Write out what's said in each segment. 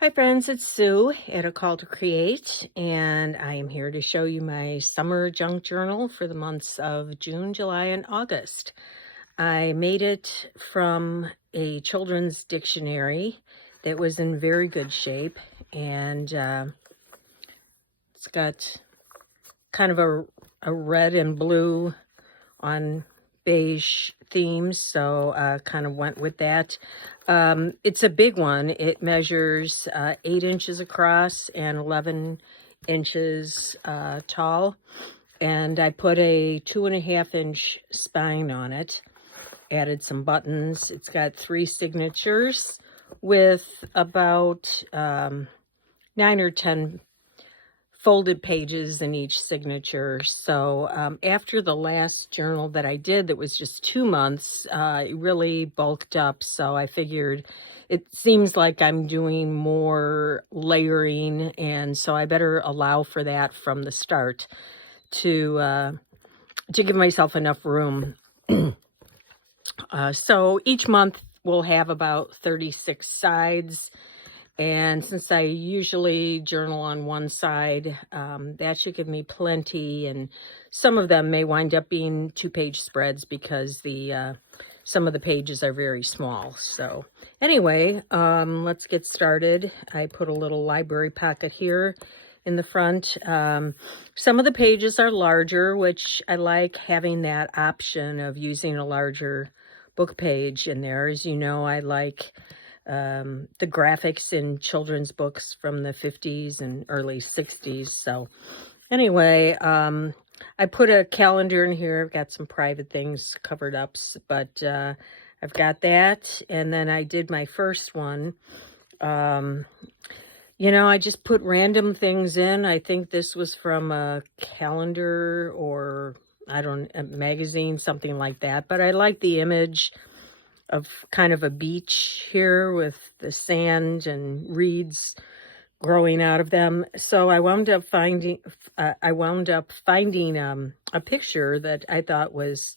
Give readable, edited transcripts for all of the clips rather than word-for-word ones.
Hi friends, it's Sue at A Call to Create, and I am here to show you my summer junk journal for the months of June, July, and August. I made it from a children's dictionary that was in very good shape, and it's got kind of a red and blue on beige themes, so kind of went with that. It's a big one. It measures 8 inches across and 11 inches tall, and I put a 2.5-inch spine on it, added some buttons. It's got 3 signatures with about 9 or 10 folded pages in each signature. So after the last journal that I did that was just 2 months, it really bulked up. So I figured it seems like I'm doing more layering, and so I better allow for that from the start to give myself enough room. So each month we'll have about 36 sides. And since I usually journal on one side, that should give me plenty. And some of them may wind up being 2-page spreads because some of the pages are very small. So anyway, let's get started. I put a little library pocket here in the front. Some of the pages are larger, which I like having that option of using a larger book page in there. As you know, I like the graphics in children's books from the 50s and early 60s. So anyway, I put a calendar in here. I've got some private things covered up, but I've got that. And then I did my first one. I just put random things in. I think this was from a calendar or a magazine, something like that. But I like the image of kind of a beach here with the sand and reeds growing out of them. So I wound up finding a picture that I thought was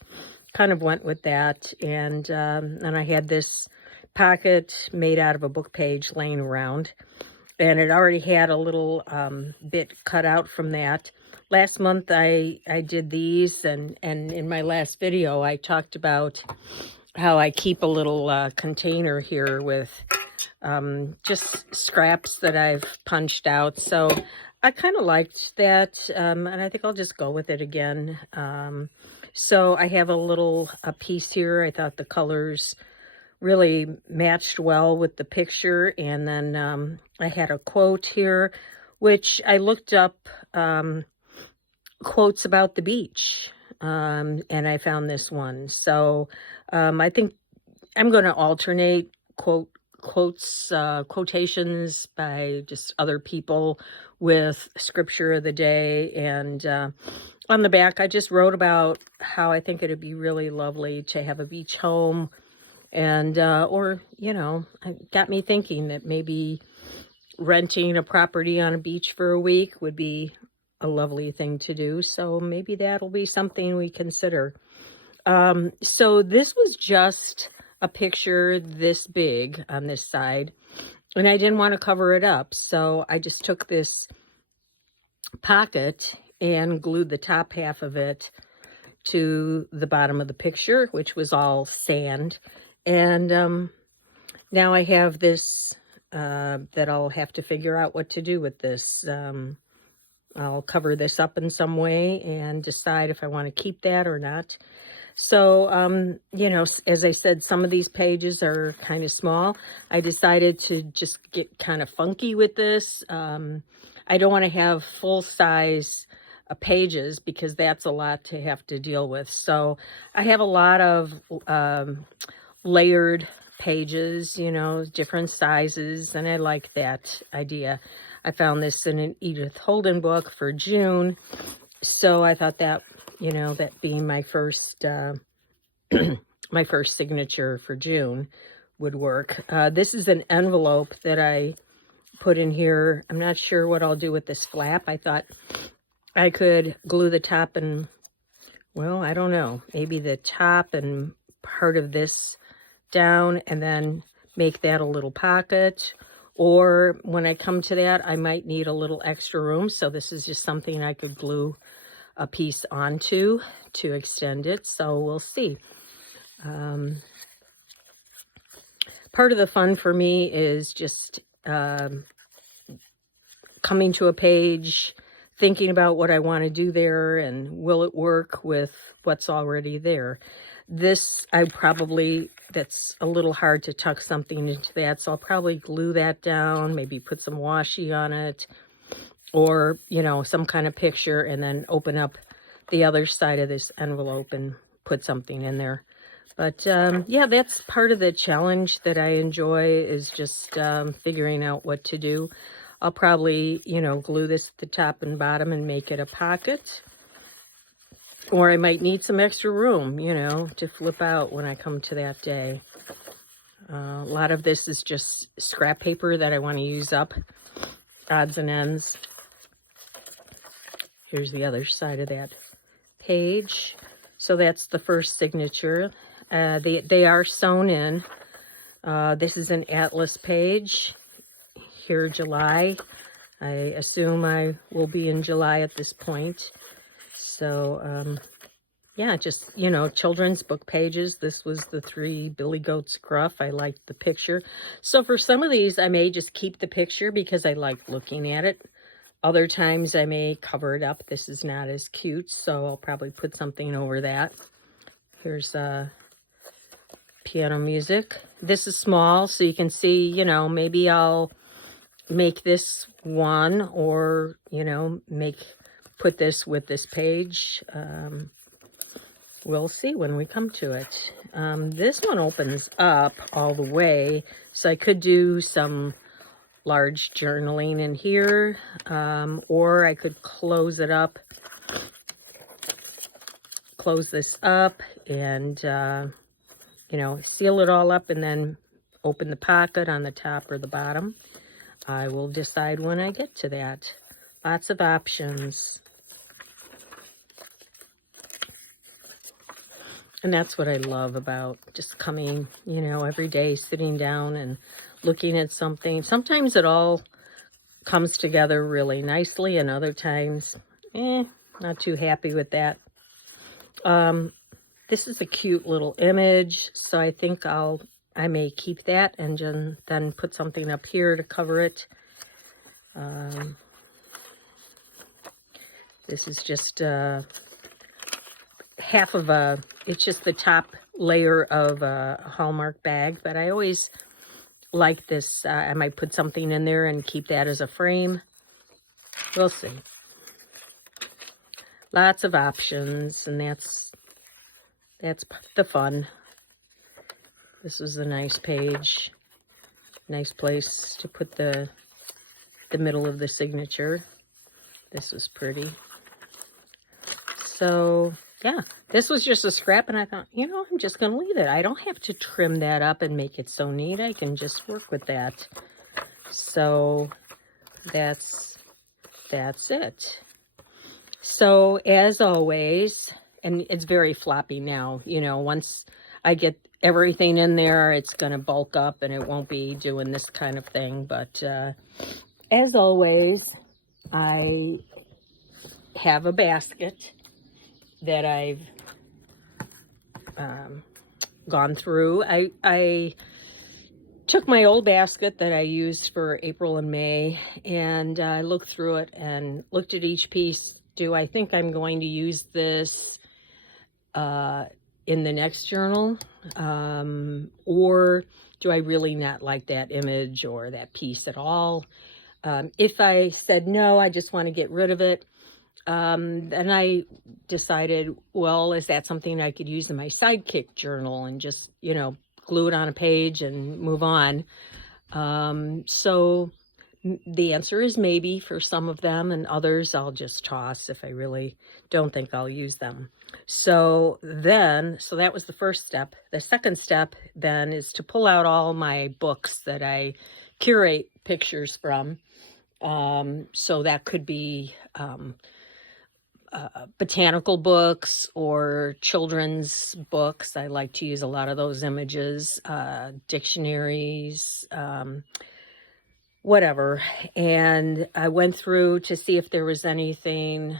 kind of went with that, and I had this pocket made out of a book page laying around, and it already had a little bit cut out from that. Last month I did these, and in my last video I talked about how I keep a little container here with just scraps that I've punched out. So I kind of liked that, and I think I'll just go with it again. So I have a piece here. I thought the colors really matched well with the picture. And then I had a quote here, which I looked up quotes about the beach. And I found this one. So I think I'm going to alternate quotations by just other people with scripture of the day. And on the back, I just wrote about how I think it'd be really lovely to have a beach home. And, it got me thinking that maybe renting a property on a beach for a week would be a lovely thing to do. So maybe that'll be something we consider. So this was just a picture this big on this side, and I didn't want to cover it up. So I just took this pocket and glued the top half of it to the bottom of the picture, which was all sand. And now I have this that I'll have to figure out what to do with this. I'll cover this up in some way and decide if I want to keep that or not. So, as I said, some of these pages are kind of small. I decided to just get kind of funky with this. I don't want to have full-size pages because that's a lot to have to deal with. So I have a lot of layered pages, different sizes, and I like that idea. I found this in an Edith Holden book for June, so I thought that, that being my first my first signature for June would work. This is an envelope that I put in here. I'm not sure what I'll do with this flap. I thought I could glue the top and, well, I don't know, maybe the top and part of this down and then make that a little pocket, Or when I come to that, I might need a little extra room. So this is just something I could glue a piece onto to extend it. So we'll see. Part of the fun for me is just coming to a page, thinking about what I want to do there, and will it work with what's already there. This, that's a little hard to tuck something into that, so I'll probably glue that down, maybe put some washi on it, or, you know, some kind of picture, and then open up the other side of this envelope and put something in there. But yeah, that's part of the challenge that I enjoy, is just figuring out what to do. I'll probably, you know, glue this at the top and bottom and make it a pocket. Or I might need some extra room, you know, to flip out when I come to that day. A lot of this is just scrap paper that I want to use up, odds and ends. Here's the other side of that page. So that's the first signature. They are sewn in. This is an atlas page. Here, July. I assume I will be in July at this point. So, yeah, just, you know, children's book pages. This was the 3 Billy Goats Gruff. I liked the picture. So for some of these, I may just keep the picture because I like looking at it. Other times I may cover it up. This is not as cute, so I'll probably put something over that. Here's piano music. This is small, so you can see, you know, maybe I'll make this one, or, you know, put this with this page. We'll see when we come to it. This one opens up all the way, so I could do some large journaling in here, or I could close this up and, you know, seal it all up and then open the pocket on the top or the bottom. I will decide when I get to that. Lots of options. And that's what I love about just coming, you know, every day, sitting down and looking at something. Sometimes it all comes together really nicely, and other times, not too happy with that. This is a cute little image, so I think I may keep that and then put something up here to cover it. This is just it's just the top layer of a Hallmark bag, but I always like this. I might put something in there and keep that as a frame. We'll see. Lots of options, and that's the fun. This is a nice page. Nice place to put the middle of the signature. This is pretty. So, yeah, this was just a scrap, and I thought, you know, I'm just going to leave it. I don't have to trim that up and make it so neat. I can just work with that. So, that's it. So, as always, and it's very floppy now, you know, once I get everything in there, it's going to bulk up and it won't be doing this kind of thing. But as always, I have a basket that I've gone through. I took my old basket that I used for April and May, and I looked through it and looked at each piece. Do I think I'm going to use this in the next journal? Or do I really not like that image or that piece at all? If I said, no, I just want to get rid of it, then I decided, well, is that something I could use in my Sidekick journal and just, you know, glue it on a page and move on? So the answer is maybe for some of them, and others I'll just toss if I really don't think I'll use them. So that was the first step. The second step then is to pull out all my books that I curate pictures from. So that could be botanical books or children's books. I like to use a lot of those images, dictionaries, whatever. And I went through to see if there was anything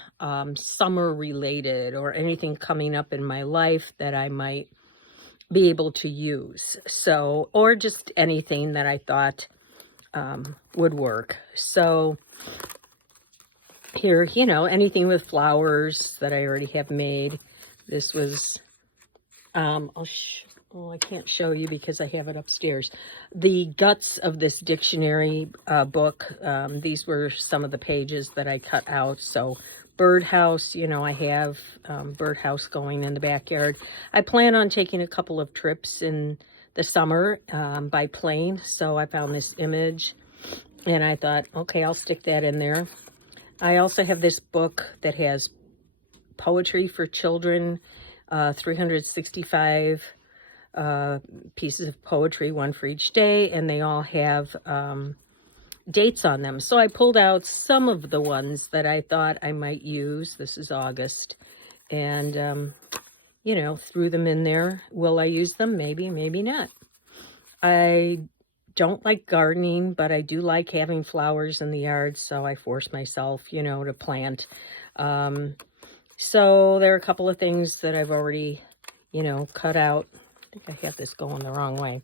summer related or anything coming up in my life that I might be able to use. So, or just anything that I thought would work. So here, you know, anything with flowers that I already have made. This was, I can't show you because I have it upstairs. The guts of this dictionary book, these were some of the pages that I cut out. So birdhouse, you know, I have birdhouse going in the backyard. I plan on taking a couple of trips in the summer by plane. So I found this image and I thought, okay, I'll stick that in there. I also have this book that has poetry for children, 365 pieces of poetry, one for each day, and they all have dates on them. So I pulled out some of the ones that I thought I might use. This is August, and you know, threw them in there. Will I use them? Maybe, maybe not. I don't like gardening, but I do like having flowers in the yard, so I force myself, you know, to plant. So there are a couple of things that I've already, you know, cut out. I think I have this going the wrong way.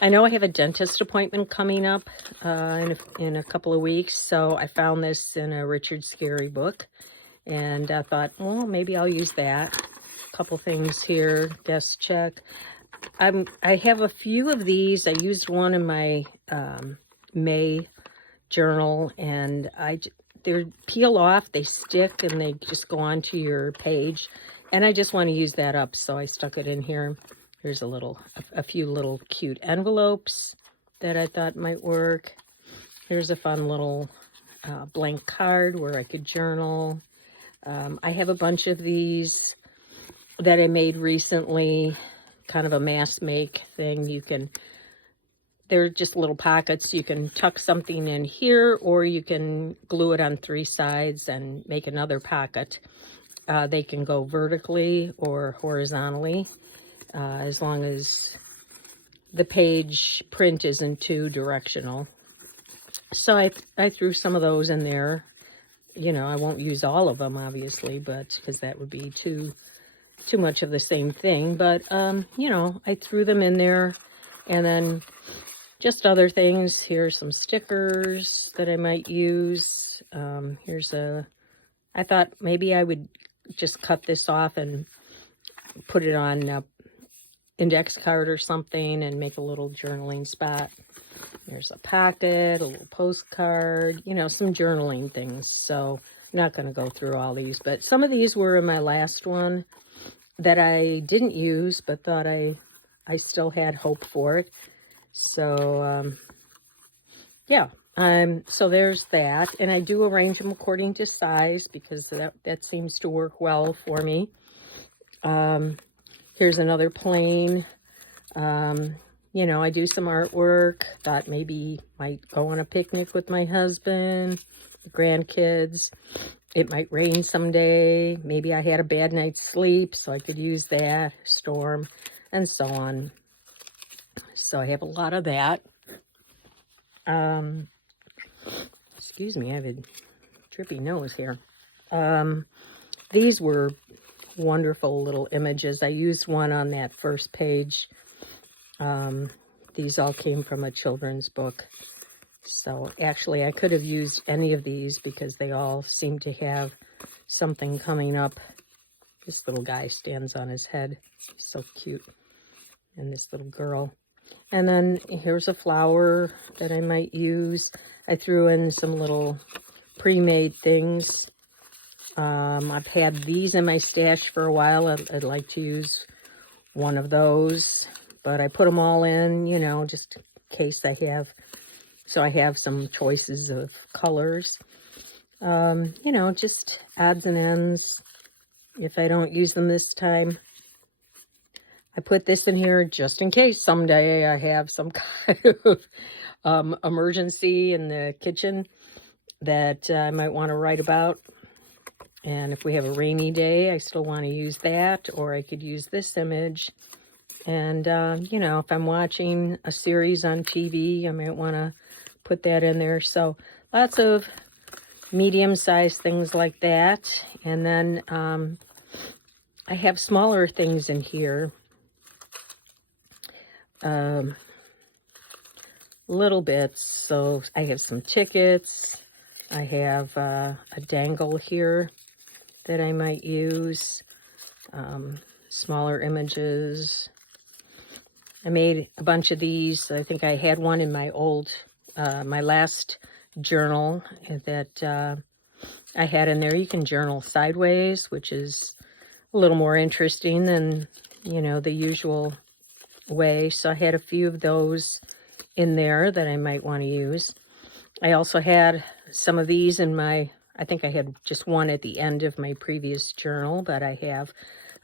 I know I have a dentist appointment coming up in a couple of weeks, so I found this in a Richard Scarry book, and I thought, well, maybe I'll use that. A couple things here, desk check. I have a few of these. I used one in my May journal, and they peel off, they stick, and they just go onto your page. And I just want to use that up, so I stuck it in here. There's a few little cute envelopes that I thought might work. Here's a fun little blank card where I could journal. I have a bunch of these that I made recently, kind of a mass make thing. They're just little pockets. You can tuck something in here, or you can glue it on 3 sides and make another pocket. They can go vertically or horizontally, as long as the page print isn't too directional. So I threw some of those in there. You know, I won't use all of them, obviously, but because that would be too much of the same thing. But, you know, I threw them in there. And then just other things. Here's some stickers that I might use. I thought maybe I would just cut this off and put it on an index card or something and make a little journaling spot. There's a packet, a little postcard, you know, some journaling things. So I'm not going to go through all these, but some of these were in my last one that I didn't use, but thought I still had hope for it. So, yeah. So there's that. And I do arrange them according to size because that seems to work well for me. Here's another plane. You know, I do some artwork. Thought maybe might go on a picnic with my husband, the grandkids. It might rain someday. Maybe I had a bad night's sleep, so I could use that. Storm, and so on. So I have a lot of that. Excuse me, I have a drippy nose here. These were wonderful little images. I used one on that first page. These all came from a children's book. So actually I could have used any of these because they all seem to have something coming up. This little guy stands on his head. He's so cute. And this little girl. And then here's a flower that I might use. I threw in some little pre-made things. I've had these in my stash for a while. I'd like to use one of those. But I put them all in, you know, just in case I have. So I have some choices of colors. You know, just odds and ends. If I don't use them this time, I put this in here just in case someday I have some kind of emergency in the kitchen that I might want to write about. And if we have a rainy day, I still want to use that, or I could use this image. And, you know, if I'm watching a series on TV, I might want to put that in there. So lots of medium-sized things like that. And then I have smaller things in here. Little bits. So I have some tickets. I have a dangle here that I might use. Smaller images. I made a bunch of these. I think I had one in my my last journal that I had in there. You can journal sideways, which is a little more interesting than, you know, the usual way. So I had a few of those in there that I might want to use. I also had some of these in my, I think I had just one at the end of my previous journal, but I have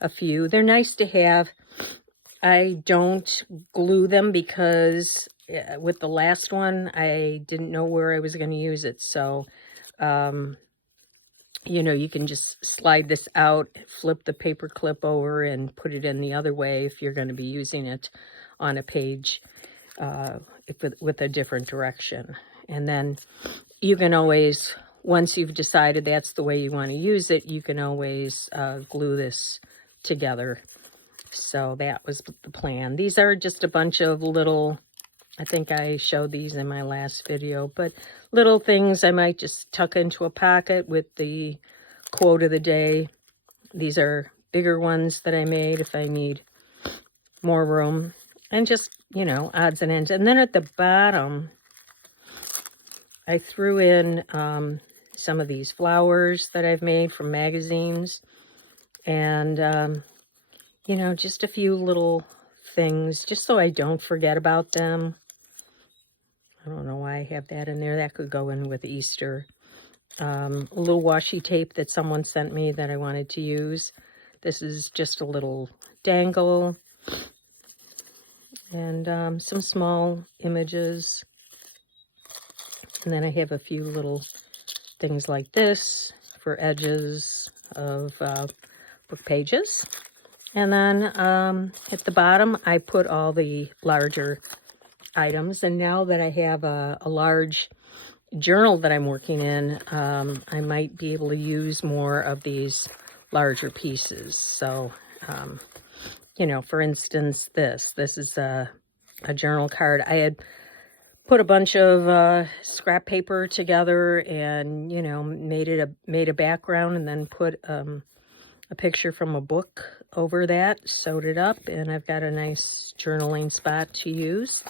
a few. They're nice to have. I don't glue them because with the last one, I didn't know where I was going to use it. So, you know, you can just slide this out, flip the paper clip over, and put it in the other way if you're going to be using it on a page with a different direction. And then you can always, once you've decided that's the way you want to use it, you can always glue this together. So that was the plan. These are just a bunch of little, I think I showed these in my last video, but little things I might just tuck into a pocket with the quote of the day. These are bigger ones that I made if I need more room. And just, you know, odds and ends. And then at the bottom, I threw in some of these flowers that I've made from magazines. And, you know, just a few little things, just so I don't forget about them. I don't know why I have that in there. That could go in with Easter. A little washi tape that someone sent me that I wanted to use. This is just a little dangle. And some small images. And then I have a few little things like this for edges of book pages. And then at the bottom, I put all the larger items. And now that I have a large journal that I'm working in, I might be able to use more of these larger pieces. So, you know, for instance, this is a journal card. I had put a bunch of scrap paper together and, you know, made a background, and then put a picture from a book over that, sewed it up, and I've got a nice journaling spot to use.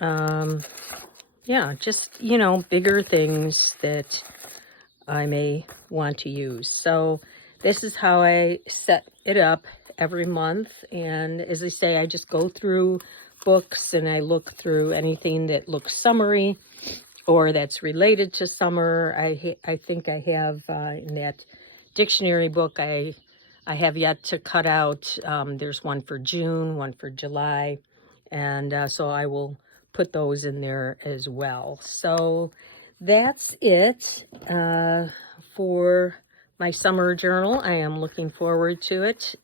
Yeah, just, you know, bigger things that I may want to use. So this is how I set it up every month. And as I say, I just go through books and I look through anything that looks summery or that's related to summer. I think I have in that dictionary book, I have yet to cut out, there's one for June, one for July, and so I will put those in there as well. So that's it for my summer journal. I am looking forward to it.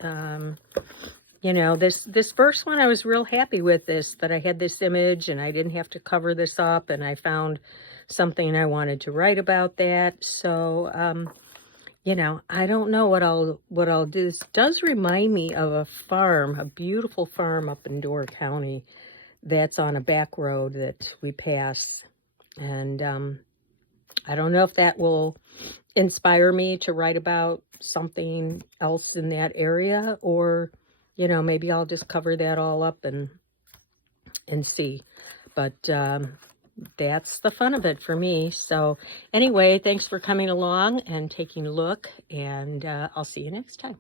You know, this first one, I was real happy with this, that I had this image and I didn't have to cover this up, and I found something I wanted to write about that. So, you know, I don't know what I'll do. This does remind me of a farm, a beautiful farm up in Door County that's on a back road that we pass. And I don't know if that will inspire me to write about something else in that area, or, you know, maybe I'll just cover that all up and see. But that's the fun of it for me. So anyway, thanks for coming along and taking a look, and I'll see you next time.